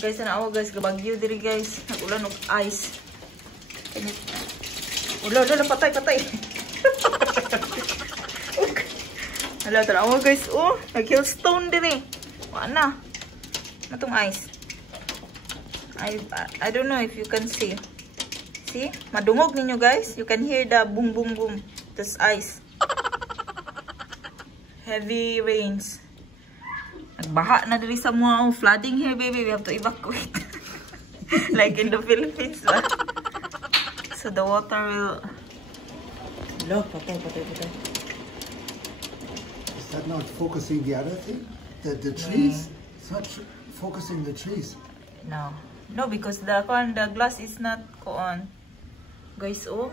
Guys, ana ako guys, gabagyo diri guys. Nagulan og ice. Ulo, patay. Hala, tanawa guys. Oh, nag-hailstone diri. Wa na. Matong ice. I don't know if you can see. See? Madungog ninyo guys. You can hear the boom boom boom. This ice. Heavy rains. Nagbaha na diri sa mga flooding here, baby. We have to evacuate. Like in the Philippines. So the water will... Look, patay. Is that not focusing the other thing? The trees? It's not focusing the trees. No, because the glass is not on. Guys, oh.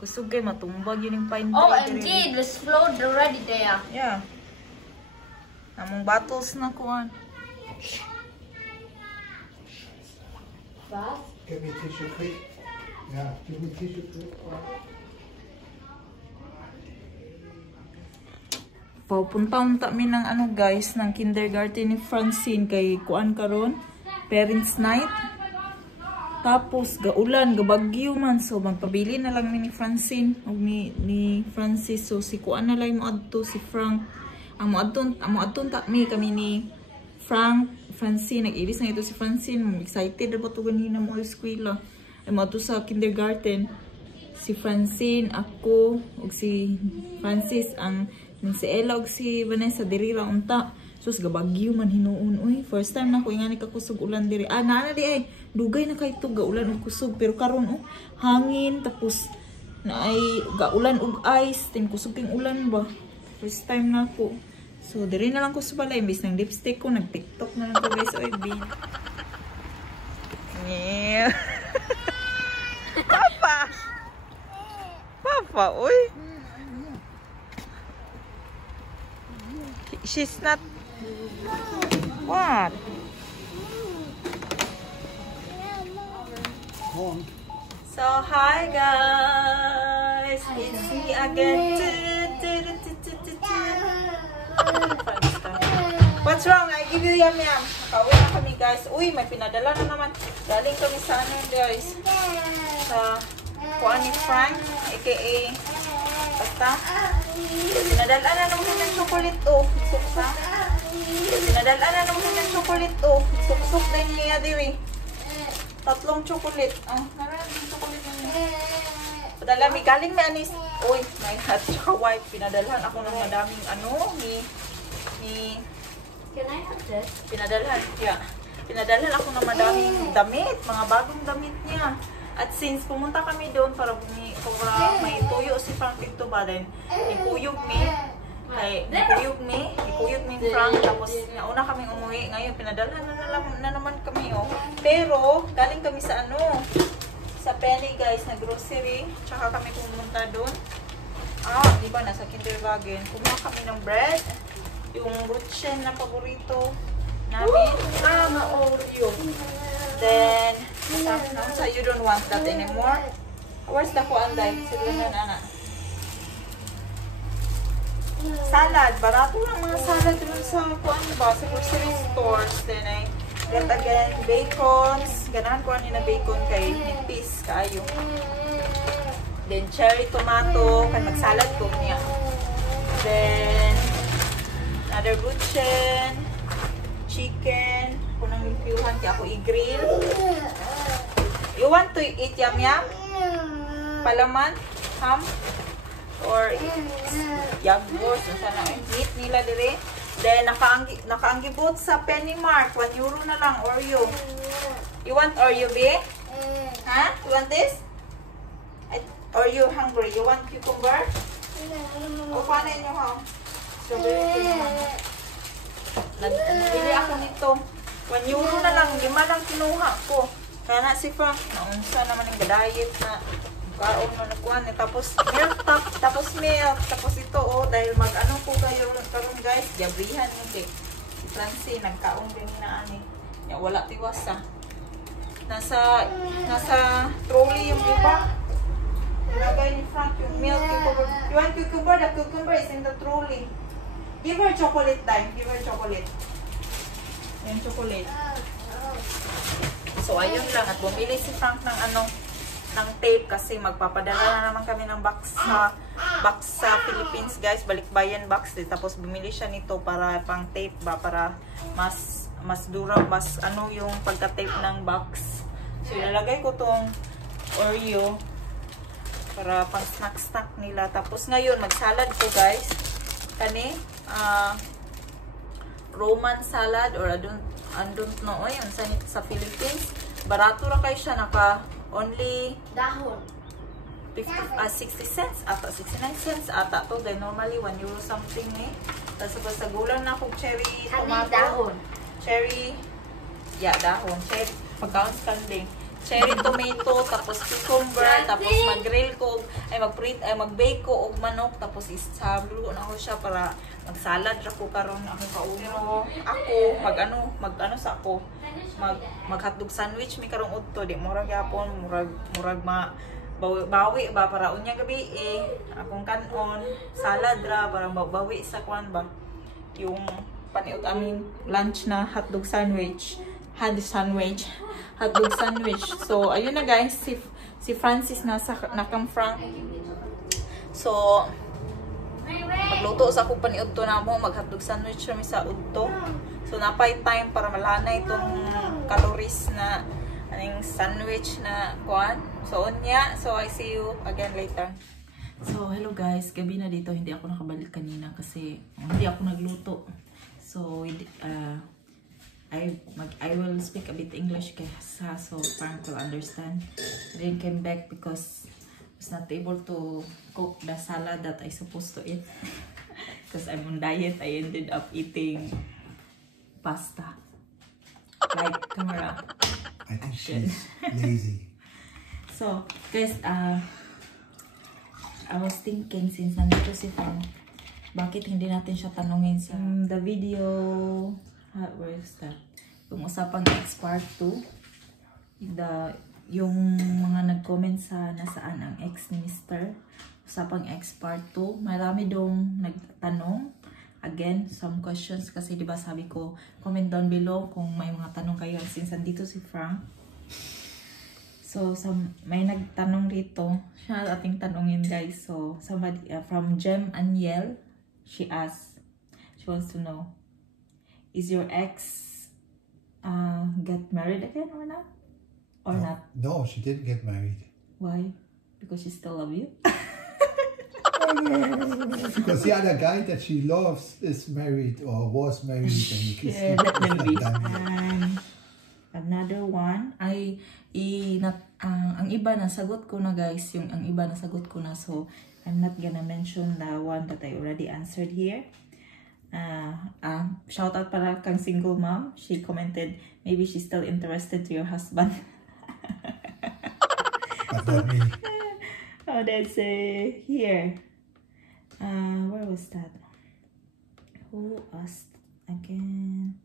Kusog kay matumbag yun yung pine tree. OMG, this flowed already there. Yeah. Namong bottles na kuan. Fast? Give me tissue quick. Yeah, give me tissue quick. Papunta-unta mi ng ano guys, ng kindergarten ni Francine kay kuan karon. Parents night. Tapos gaulan, gabagyo man. So magpabili na lang ni Francine ug ni Francis. So si kuan na lang mo adto si Frank. Ang mo adton kami ni Francine. Nag-iris na ito si Francine. Excited na ba ito ganina mo eskwela. Ay mo adto sa kindergarten. Si Francine, ako, ug si Francis, si Ella ug si Vanessa diri ra unta. Sus gabagyo man hinuon. Uy, first time na ko ingani ka kusog ulan diri. Naana di ay dugay na kay tuga ulan ug kusog pero karon hangin tapos na ay gaulan ug ice tin kusog king ulan ba. First time na ko. So diri na lang ko sa balay imbis ng lipstick ko nag TikTok na lang ko guys. Oy bin. Yeah. Papa, oy. She's not. What? So hi guys, it's me again. What's wrong? I give you yum. Nakauwi na kami guys. Uy, may pinadala na naman. Galing kami sa ano guys. Sa kuan ni Frank, aka basta. Pinadala na naman ng chocolate Suksa. Pinadala na naman ng chocolate Suksuk din niya diri. 3 chocolate. Maraming chocolate niya. Padala mi galing may anis. Uy, may hot white. Pinadalhan ako ng madaming ni Can I have this? Pinadalhan ako ng madaming damit, mga bagong damit niya. At since pumunta kami doon para may tuyo si Frank dito ba din, ikuyog mi Frank, tapos nauna kaming umuwi. Ngayon pinadalhan na naman kami Pero galing kami sa sa Penny guys, na grocery, tsaka kami pumunta doon. Di ba nasa kindergarten, kumuha kami ng bread, yung Rutschen na paborito namin, Oreo. Then so you don't want that anymore. Where's the kuanday? Salad, barato lang mga salad dun sa sa grocery stores. Then I get again bacons. Ganahan ko na bacon kay nipis kayo. Then cherry tomato, kay magsalad ko niya. Then another Rutschen, chicken, kunang lipiuhan kaya ako i-grill. You want to eat yum? Palaman? Ham? Or yogurt? Sana eat nila dire. Then nakaanggibot sa Penny Mart, 1 euro na lang Oreo. You want Oreo, be? Huh? You want this? Or you hungry? You want cucumber? O paano nyo ha? Strawberry. Nagbili ako nito. 1 euro na lang. 5 lang kinuha ko. Kaya na si Frank, naunsa naman yung diet na kaon na nakuha niya. Tapos milk, tapos milk. Tapos ito dahil mag-ano po kayo karon guys, jabrihan yung cake. Si Francine, nagkaon din na ani. Wala tiwas Nasa trolley yung iba. Nilagay ni Frank yung milk, cucumber. You want cucumber? The cucumber is in the trolley. Give her chocolate time. Give her chocolate. Yung chocolate. So ayun lang, at bumili si Frank ng ng tape kasi magpapadala na naman kami ng box sa Philippines, guys, balikbayan box. Tapos bumili siya nito para pang tape ba, para mas dura, mas yung pagka-tape ng box. So ilalagay ko tong Oreo para pang snack nila. Tapos ngayon magsalad ko, guys, kani Roman salad, or I don't know yun sa Philippines. Barato ra kay siya, naka only Dahon. 60 cents ata, 69 cents ata to. Then normally 1 euro something Tapos sa gulang na akong cherry tomato. Dahon. Cherry, dahon. Cherry, pagkaon standing. Cherry tomato, tapos cucumber, tapos mag-grill ko, mag-bake ko og manok, tapos isablo na ako siya para mag-salad ra ko karon ako kauno. Ako mag-ano sa ako. Mag-hotdog sandwich mi karong udto, di murag yapon, murag bawi ba para unya gabi akong kanon, salad ra para bawi sa kwan ba. Yung paniut amin lunch na hotdog sandwich. Hotdog sandwich. So, ayun na, guys. Si Francis nakang Frank. So, magluto sa ako paniudto na mo. Mag-hotdog sandwich kami sa udto. So, napay time para malana itong calories na sandwich na kuan. So, So, I see you again later. So, hello guys. Gabi na dito. Hindi ako nakabalik kanina kasi hindi ako nagluto. So, I will speak a bit English kaysa so Frank will understand. I didn't came back because I was not able to cook the salad that I supposed to eat. Because I'm on diet, I ended up eating pasta. Like camera. I think she's lazy. So guys, I was thinking since nandito si Frank, bakit hindi natin siya tanungin sa the video. Where is that? Yung usapang X part 2. Yung mga nag-comment sa nasaan ang ex ni Mr. Usapang X part 2. Marami dong nagtanong. Again, some questions kasi diba sabi ko, comment down below kung may mga tanong kayo since andito si Frank. So, may nagtanong dito. Siya ating tanungin, guys. So, somebody from Jem Aniel, she asked, she wants to know, is your ex get married again or not? Or not? No, she didn't get married. Why? Because she still loves you? Because the other guy that she loves is married or was married and he kissed Yeah, let them be. Another one, ang iba na sagot ko na, guys, ang iba na sagot ko na, so I'm not gonna mention the one that I already answered here. Shout out para kang single mom. She commented, maybe she's still interested to your husband. But not me. Oh, that's here. Where was that? Who asked again?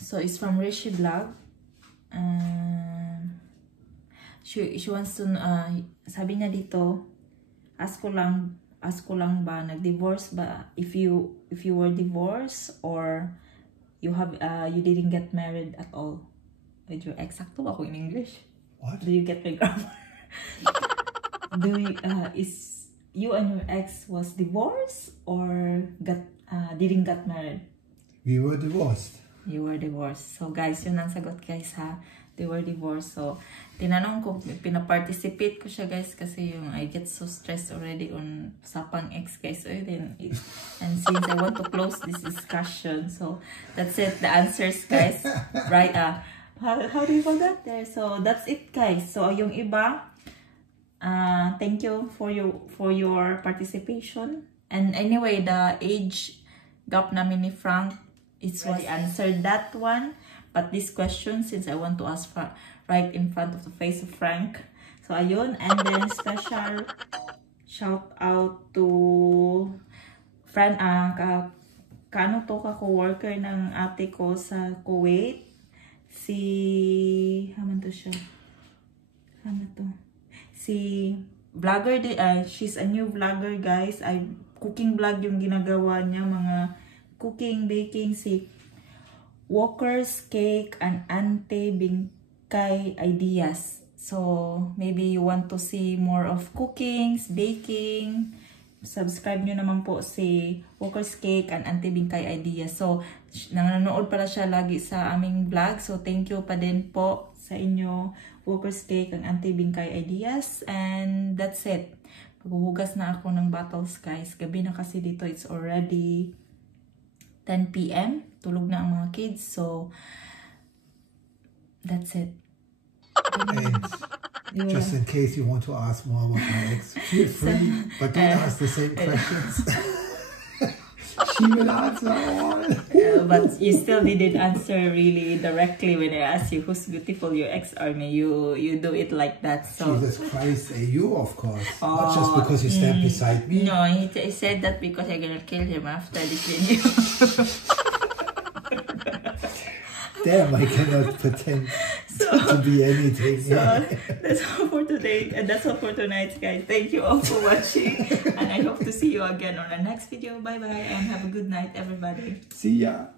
So it's from Rishi Vlog. She wants to sabi niya dito, ask ko lang ba nag-divorce ba, if you were divorced or you didn't get married at all with your ex. Sakto ba ako in English? What? Do you get my grammar? Is you and your ex was divorced or didn't get married? We were divorced. You were divorced. So guys, yun ang sagot, guys, ha. They were divorced. So tinanong ko, pinaparticipate ko siya, guys, kasi yung I get so stressed already on sapang ex, guys. And since I want to close this discussion, so that's it, the answers, guys. Right? How do you call that there? So that's it, guys. So yung iba, thank you for your participation. And anyway, the age gap namin ni Frank, it's already answered that one. But this question, since I want to ask right in front of the face of Frank. So ayun, and then special shout out to friend, ka-co-worker ng ate ko sa Kuwait. Si vlogger, she's a new vlogger, guys. Cooking vlog yung ginagawa niya, mga cooking, baking, Walker's Cake and Ante Bingkay ideas. So maybe you want to see more of cookings, baking. Subscribe nyo naman po si Walker's Cake and Ante Bingkay ideas. So nanonood pala siya lagi sa aming vlog. So thank you pa din po sa inyo, Walker's Cake and Ante Bingkay ideas. And that's it. Paghuhugas na ako ng bottles, guys. Gabi na kasi dito. It's already 10 p.m. Tulog na ang mga kids. So, that's it. And just in case you want to ask more about my ex, feel free. But don't ask the same questions. She will answer all. But you still didn't answer really directly when I asked you who's beautiful your ex are. You do it like that. So Jesus Christ, you of course. Not just because you stand beside me. No, he said that because I'm gonna kill him after this video. Damn, I cannot pretend to be anything. So that's all for today, and that's all for tonight, guys. Thank you all for watching, and I hope to see you again on the next video. Bye bye, and have a good night, everybody. See ya.